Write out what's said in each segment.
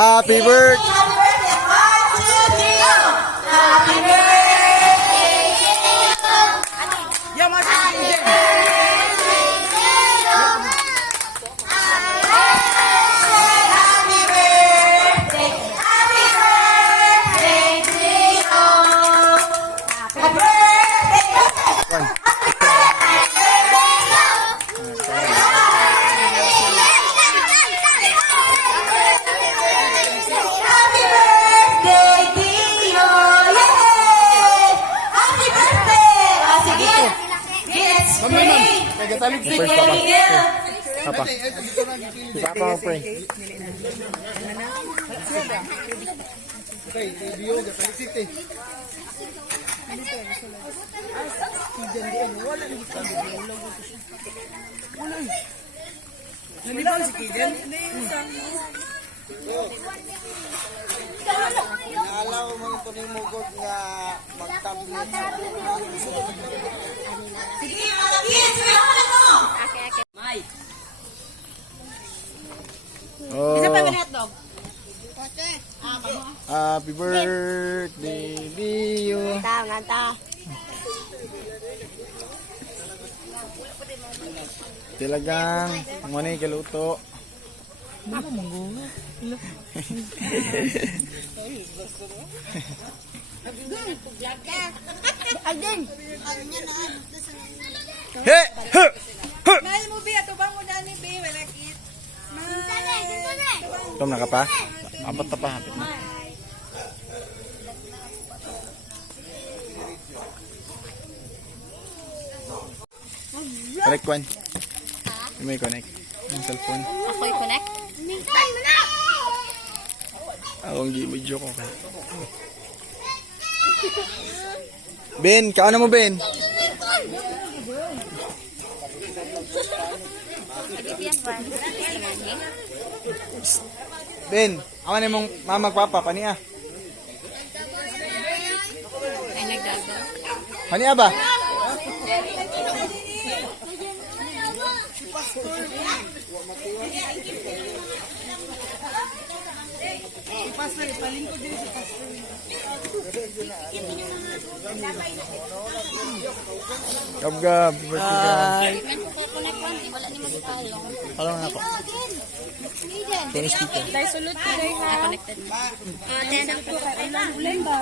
Happy birthday! Happy birthday to you. Yeah, masih Happy birthday. Happy birthday to you. Happy birthday. Happy birthday to you. Yay! Happy birthday. Ah, sige. It's great. First, Papa. Papa. Papa mo, pray. Nalibang si Kiden. Alaw mo ito ni Mugod nga magtabli. Sige, mga kids. Sabihan mo. Oh, hotdog. happy birthday to you. Nanta. Tilagang, manay kaluto. Alden. Hey! Huh! Huh! Nay mo bi ato bang una ni be wala kit. Tom na ka pa? Apat na pa, hapit na. Connect one. May connect. Yung cellphone. Ako'y connect. Akong gi-video ko kaya. Ben, kaano mo Ben? Ben, aman mong mamagpapa, paniya. Ay, nagdaga. Paniya ba? Gab-gab, birthday Wala ni magtayo. Alam na ako. Tennis speaker. Dahil sulot ko rin ha. Connected na. Tennis ko kay Ulan ba?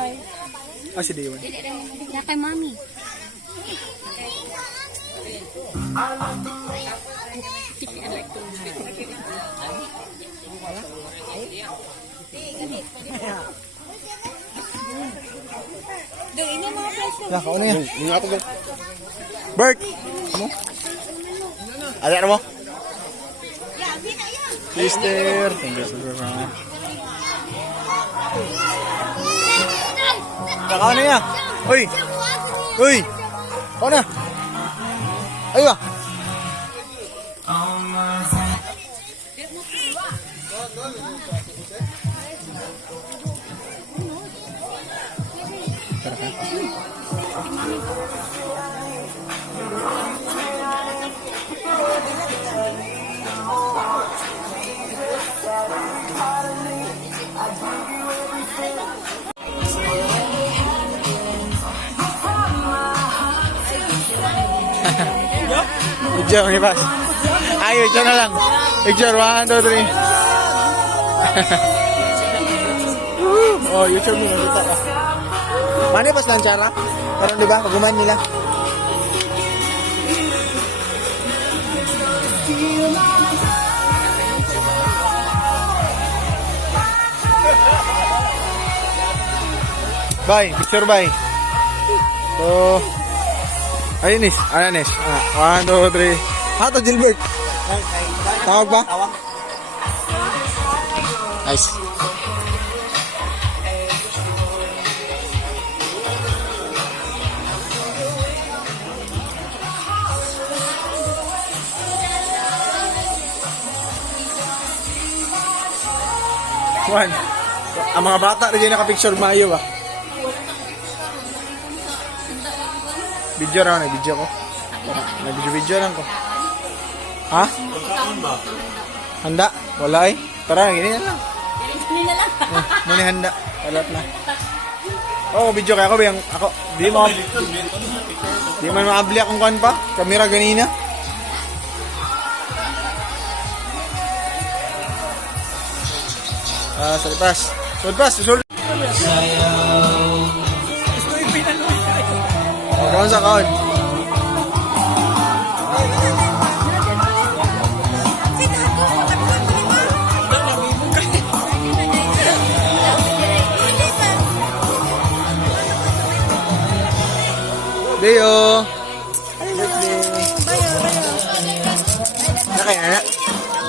Ah, si Dewan. Na kay Mami. Lah, kauna yan. Bert! Ano? Ada mo? Sister! Thank you so much. Kauna yan. Uy! Uy! Kauna! Ayo ba? Picture ni Pas. Ayo, picture na lang. Picture, 1, 2, 3. Oh, YouTube mo nakita ka. Mana pas lancara? Karon di ba paguman nila? Bye, picture bye. So, ayun Nis, ayan Nis. 1, 2, 3. Hato Gilbert. Tawag ba? Nice. Juan, ang mga bata rin naka-picture mayo ba? Video raw, nag-video ko. Nag-video lang ko. Ha? Handa? Wala eh. Tara, ganyan lang. na lang. Muna handa. Alat na. Oo, video kaya ako ba yung ako. Di man maabli akong kuhan pa. Kamera ganina. Sa lipas. Sa lipas. Susunod. Kaon sa kaon. Leo. Nakaya na.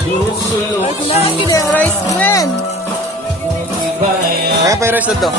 Kumain ka na, rice man. Kaya pa yung rest na to.